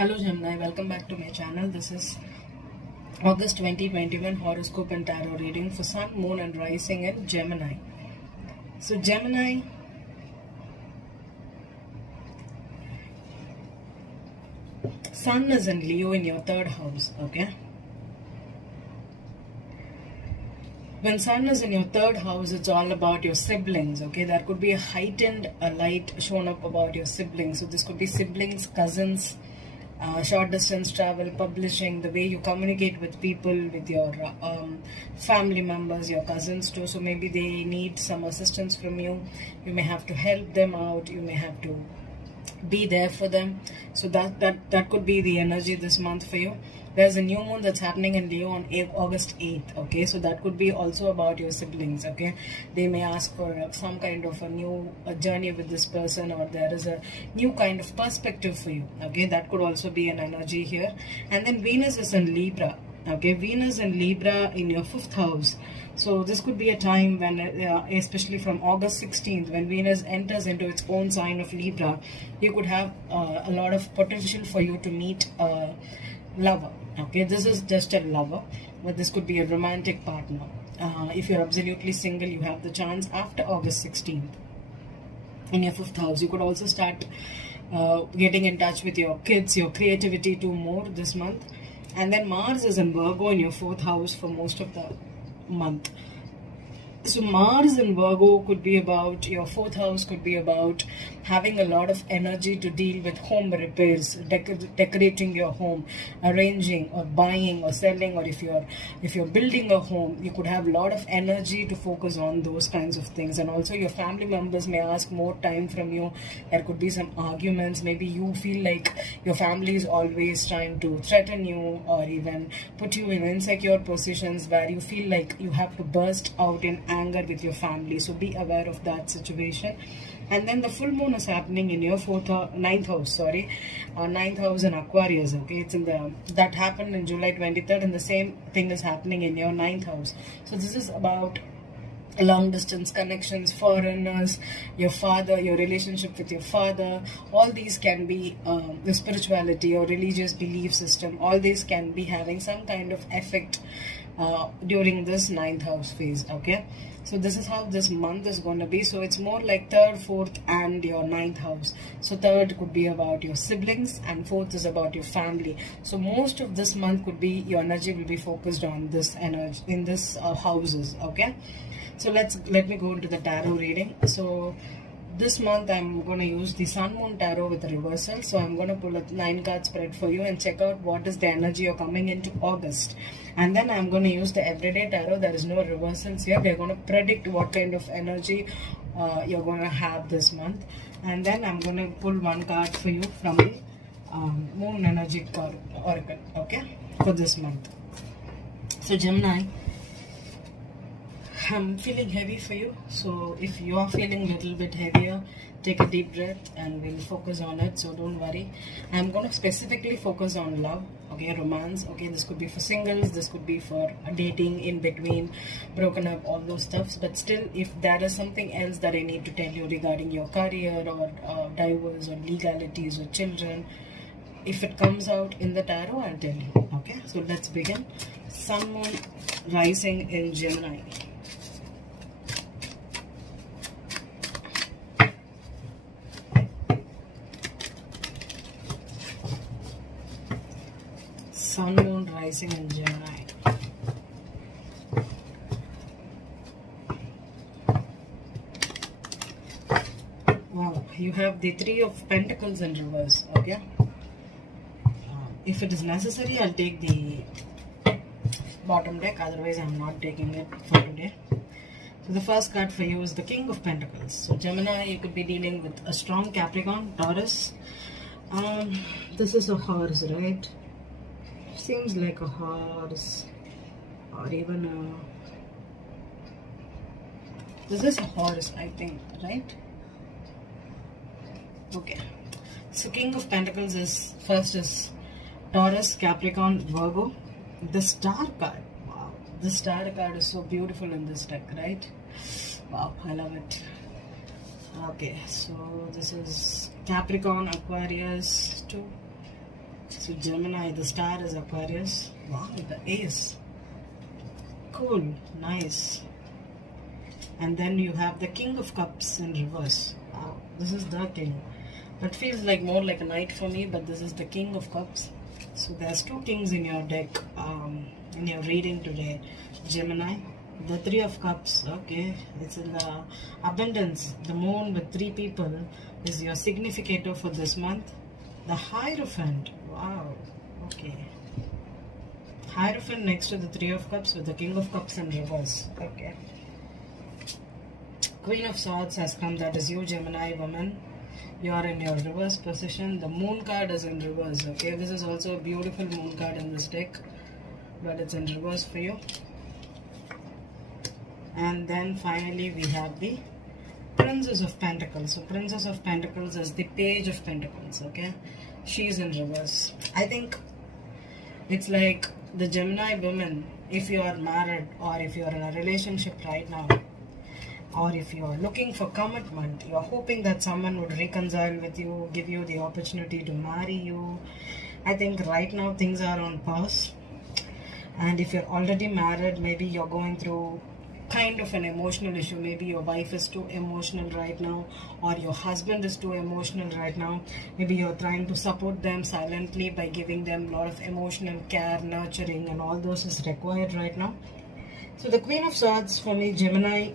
Hello Gemini, welcome back to my channel. This is August 2021 horoscope and tarot reading for Sun, Moon and Rising in Gemini. So Gemini, Sun is in Leo in your third house, okay? When Sun is in your third house, it's all about your siblings, okay? There could be a heightened light shown up about your siblings. So this could be siblings, cousins, short distance travel, publishing, the way you communicate with people, with your family members, your cousins too. So maybe they need some assistance from you. You may have to help them out. You may have to be there for them. So that could be the energy this month for you. There's a new moon that's happening in Leo on August 8th, okay? So that could be also about your siblings, okay? They may ask for some kind of a new journey with this person, or there is a new kind of perspective for you, okay? That could also be an energy here. And then Venus is in Libra, okay? Venus in Libra in your 5th house. So this could be a time when, especially from August 16th, when Venus enters into its own sign of Libra, you could have a lot of potential for you to meet a lover. Okay, this is just a lover, but this could be a romantic partner. If you're absolutely single, you have the chance after August 16th in your 5th house. You could also start getting in touch with your kids, your creativity too more this month. And then Mars is in Virgo in your 4th house for most of the month. So Mars in Virgo could be about, your 4th house could be about having a lot of energy to deal with home repairs, decorating your home, arranging or buying or selling, or if you're building a home, you could have a lot of energy to focus on those kinds of things. And also your family members may ask more time from you. There could be some arguments. Maybe you feel like your family is always trying to threaten you, or even put you in insecure positions where you feel like you have to burst out in anger with your family. So be aware of that situation. And then the full moon is happening in your 9th house, 9th house in Aquarius, okay? It's in that happened in July 23rd, and the same thing is happening in your 9th house. So this is about long distance connections, foreigners, your father, your relationship with your father. All these can be the spirituality or religious belief system. All these can be having some kind of effect during this 9th house phase, okay? So this is how this month is going to be. So it's more like 3rd, 4th and your 9th house. So 3rd could be about your siblings and 4th is about your family. So most of this month could be, your energy will be focused on this energy in this houses, okay? So let me go into the tarot reading. So this month I'm going to use the Sun Moon Tarot with a reversal. So I'm going to pull a 9-card spread for you and check out what is the energy you're coming into August. And then I'm going to use the Everyday Tarot. There is no reversals here. They're going to predict what kind of energy you're going to have this month. And then I'm going to pull one card for you from the Moon Energy Oracle, okay, for this month. So Gemini, I'm feeling heavy for you. So if you are feeling a little bit heavier, take a deep breath and we'll focus on it. So don't worry. I'm going to specifically focus on love, okay, romance, okay. This could be for singles, this could be for dating in between, broken up, all those stuffs. But still, if there is something else that I need to tell you regarding your career or divorce or legalities or children, if it comes out in the tarot, I'll tell you, okay. So let's begin. Sun, Moon, Rising in Gemini. Sun, Moon, Rising in Gemini. Wow, you have the 3 of Pentacles in reverse, okay? If it is necessary, I'll take the bottom deck, otherwise I'm not taking it for today. So the first card for you is the King of Pentacles. So Gemini, you could be dealing with a strong Capricorn, Taurus. This is a horse, right? Seems like a horse, or even this is a horse, I think, right? Okay, so King of Pentacles is first is Taurus, Capricorn, Virgo. The Star card, wow, the Star card is so beautiful in this deck, right? Wow, I love it. Okay, so this is Capricorn, Aquarius, 2, So Gemini, the star is Aquarius. Wow, the ace. Cool, nice. And then you have the King of Cups in reverse. Wow, this is the King. That feels like more like a knight for me, but this is the King of Cups. So there's two kings in your deck, in your reading today, Gemini. The Three of Cups, okay, it's in the abundance. The moon with three people is your significator for this month. The Hierophant, wow, okay. Hierophant next to the Three of Cups with the King of Cups in reverse, okay. Queen of Swords has come, that is you, Gemini woman. You are in your reverse position. The Moon card is in reverse, okay. This is also a beautiful Moon card in this deck, but it's in reverse for you. And then finally we have the Princess of Pentacles. So Princess of Pentacles is the Page of Pentacles, okay. She's in reverse. I think it's like the Gemini woman, if you are married or if you are in a relationship right now, or if you are looking for commitment, you are hoping that someone would reconcile with you, give you the opportunity to marry you. I think right now things are on pause. And if you're already married, maybe you're going through kind of an emotional issue. Maybe your wife is too emotional right now, or your husband is too emotional right now. Maybe you're trying to support them silently by giving them a lot of emotional care, nurturing, and all those is required right now. So the Queen of Swords for me, Gemini.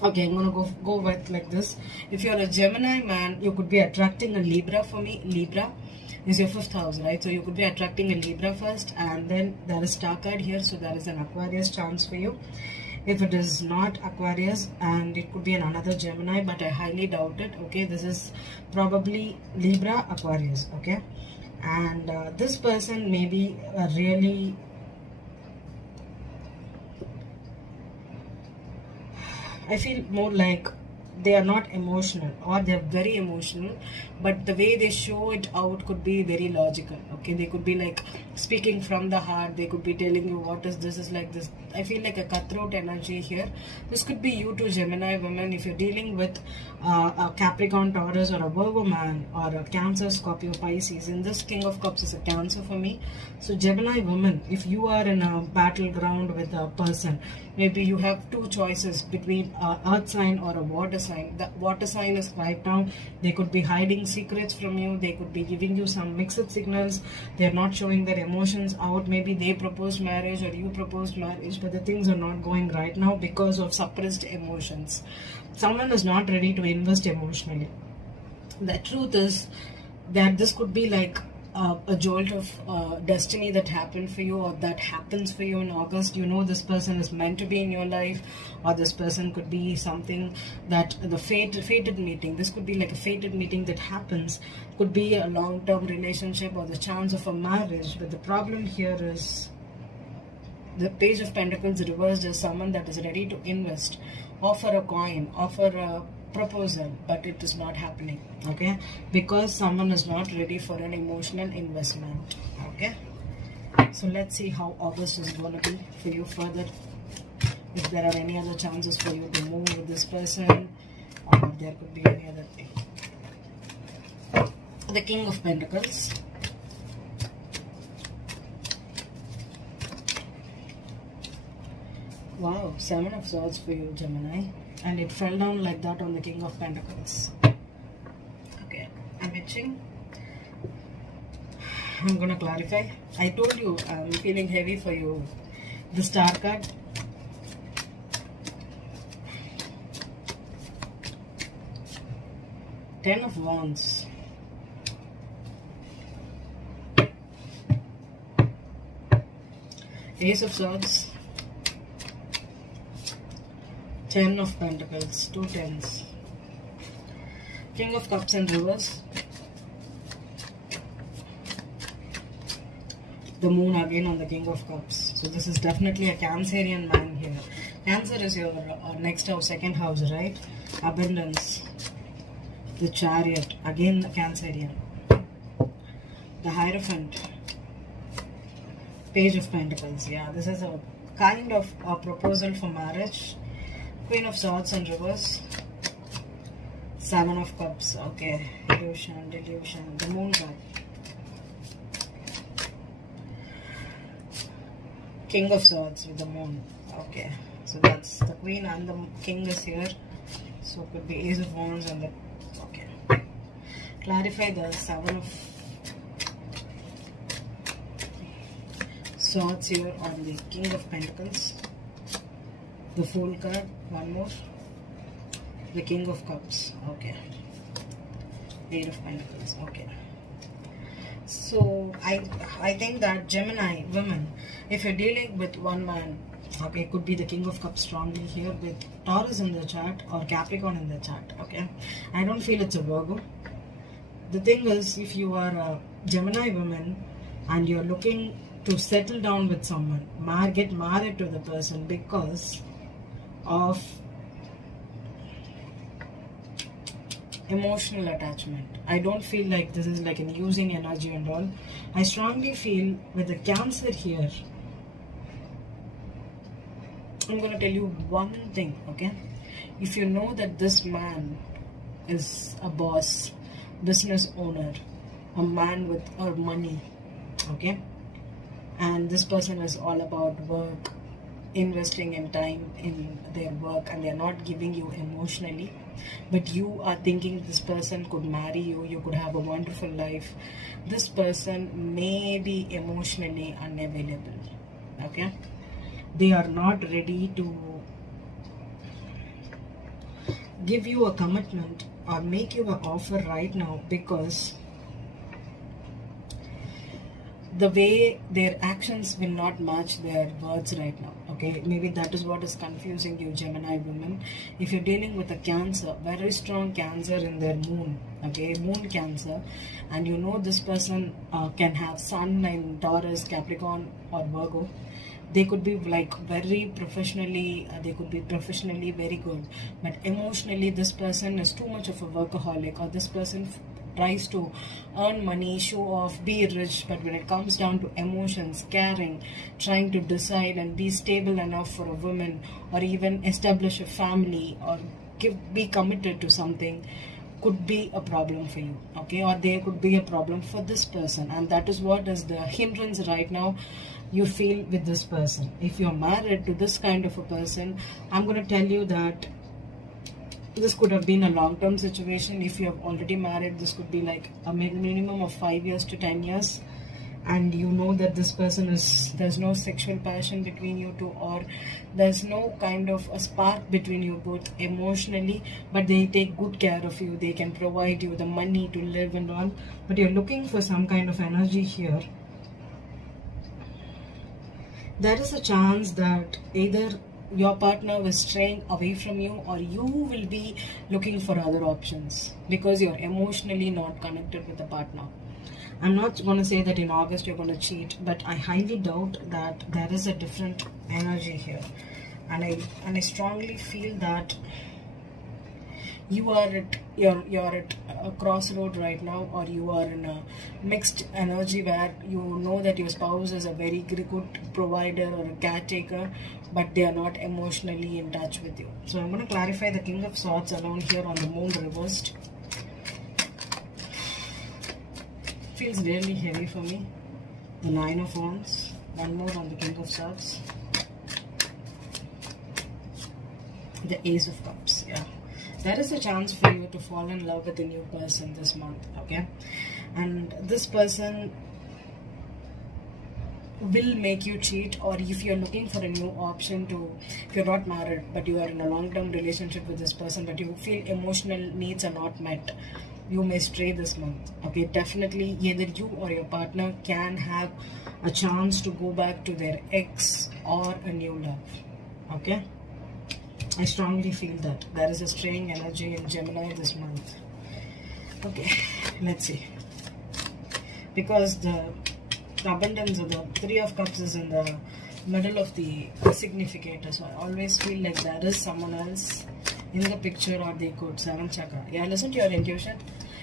Okay, I'm gonna go with like this. If you're a Gemini man, you could be attracting a Libra for me. Libra is your 5th house, right? So you could be attracting a Libra first, and then there is star card here, so there is an Aquarius chance for you. If it is not Aquarius, and it could be another Gemini, but I highly doubt it. Okay, this is probably Libra, Aquarius. Okay, and this person may be really. I feel more like they are not emotional, or they are very emotional, but the way they show it out could be very logical. Okay, they could be like speaking from the heart. They could be telling you what is this is like this. I feel like a cutthroat energy here. This could be you too, Gemini women. If you're dealing with a Capricorn, Taurus, or a Virgo man, or a Cancer, Scorpio, Pisces, and this King of Cups is a Cancer for me. So Gemini women, if you are in a battleground with a person, maybe you have two choices between earth sign or a water sign. The water sign is right now, they could be hiding secrets from you. They could be giving you some mixed signals. They're not showing their emotions out. Maybe they proposed marriage or you proposed marriage, but the things are not going right now because of suppressed emotions. Someone is not ready to invest emotionally. The truth is that this could be like a jolt of destiny that happened for you, or that happens for you in August. You know this person is meant to be in your life, or this person could be something that the fated meeting. This could be like a fated meeting that happens. Could be a long-term relationship or the chance of a marriage. But the problem here is the Page of Pentacles reversed is someone that is ready to invest, offer a coin, offer a proposal, but it is not happening. Okay, because someone is not ready for an emotional investment. Okay, so let's see how August is going to be for you further. If there are any other chances for you to move with this person, or there could be any other thing. The King of Pentacles. Wow, 7 of Swords for you, Gemini. And it fell down like that on the King of Pentacles. Okay, I'm itching. I'm gonna clarify. I told you I'm feeling heavy for you. The Star card. Ten of Wands. Ace of Swords. 10 of Pentacles, 2 tens. King of Cups in reverse. The Moon again on the King of Cups. So this is definitely a Cancerian man here. Cancer is your next house, 2nd house, right? Abundance. The Chariot, again the Cancerian. The Hierophant. Page of Pentacles. Yeah, this is a kind of a proposal for marriage. Queen of Swords in reverse. 7 of Cups. Okay. Delusion. The Moon card. King of Swords with the moon. Okay, so that's the queen and the king is here. So it could be Ace of Wands and the... Okay. Clarify the Seven of Swords here on the King of Pentacles. The Fool card, one more. The King of Cups. Okay. Eight of Pentacles. Okay. So I think that Gemini women, if you're dealing with one man, okay, it could be the King of Cups strongly here with Taurus in the chart or Capricorn in the chart. Okay, I don't feel it's a Virgo. The thing is, if you are a Gemini woman and you're looking to settle down with someone, get married to the person because of emotional attachment. I don't feel like this is like an using energy and all. I strongly feel with the Cancer here, I'm going to tell you one thing, okay? If you know that this man is a boss, business owner, a man with money, okay? And this person is all about work, investing in time in their work, and they're not giving you emotionally, but you are thinking this person could marry you, you could have a wonderful life. This person may be emotionally unavailable, okay? They are not ready to give you a commitment or make you an offer right now because the way their actions will not match their words right now. Okay, maybe that is what is confusing you, Gemini women. If you're dealing with a Cancer, very strong Cancer in their moon, okay, moon Cancer, and you know this person can have Sun in Taurus, Capricorn or Virgo. They could be like very professionally, they could be professionally very good, but emotionally this person is too much of a workaholic, or this person tries to earn money, show off, be rich, but when it comes down to emotions, caring, trying to decide and be stable enough for a woman, or even establish a family, or be committed to something, could be a problem for you, okay? Or there could be a problem for this person, and that is what is the hindrance right now you feel with this person. If you're married to this kind of a person, I'm going to tell you that this could have been a long-term situation. If you have already married, this could be like a minimum of 5 years to 10 years, and you know that this person is, there's no sexual passion between you two, or there's no kind of a spark between you both emotionally, but they take good care of you, they can provide you the money to live and all, but you're looking for some kind of energy here. There is a chance that either your partner is straying away from you, or you will be looking for other options because you're emotionally not connected with the partner. I'm not going to say that in August you're going to cheat, but I highly doubt that there is a different energy here. And I strongly feel that you are you're at a crossroad right now, or you are in a mixed energy where you know that your spouse is a very good provider or a caretaker, but they are not emotionally in touch with you. So I'm going to clarify the King of Swords alone here on the moon reversed. Feels really heavy for me. The Nine of Wands, one more on the King of Swords. The Ace of Cups, yeah. There is a chance for you to fall in love with a new person this month, okay? And this person will make you cheat, or if you're looking for a new option to, if you're not married but you are in a long-term relationship with this person, but you feel emotional needs are not met, you may stray this month, okay? Definitely either you or your partner can have a chance to go back to their ex or a new love, okay? I strongly feel that there is a straying energy in Gemini this month. Okay, let's see. Because the abundance of the Three of Cups is in the middle of the significator, so I always feel like there is someone else in the picture, or they could. Seventh chakra. Yeah, listen to your intuition.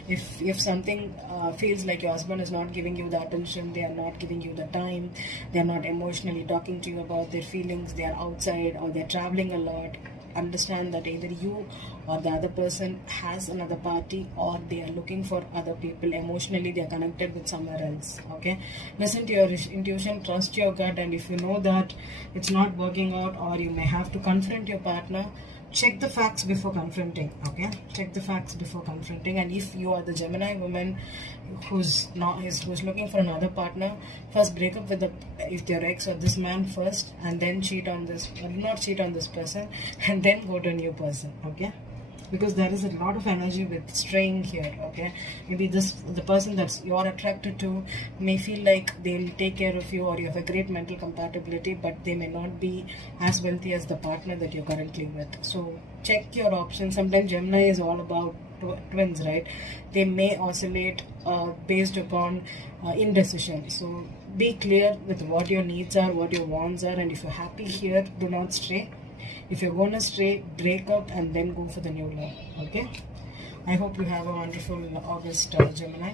If something feels like your husband is not giving you the attention, they are not giving you the time, they are not emotionally talking to you about their feelings, they are outside or they're traveling a lot, understand that either you or the other person has another party, or they are looking for other people. Emotionally they are connected with somewhere else. Okay, listen to your intuition, trust your gut, and if you know that it's not working out, or you may have to confront your partner, check the facts before confronting. Okay, check the facts before confronting. And if you are the Gemini woman who's looking for another partner, first break up with if your ex or this man first, and then cheat on this, or not cheat on this person, and then go to a new person. Okay, because there is a lot of energy with straying here. Okay, maybe the person that's you're attracted to may feel like they'll take care of you, or you have a great mental compatibility, but they may not be as wealthy as the partner that you're currently with. So check your options. Sometimes Gemini is all about twins, right? They may oscillate based upon indecision. So be clear with what your needs are, what your wants are, and if you're happy here, do not stray. If you're gonna stray, break up and then go for the new love. Okay, I hope you have a wonderful August, Gemini.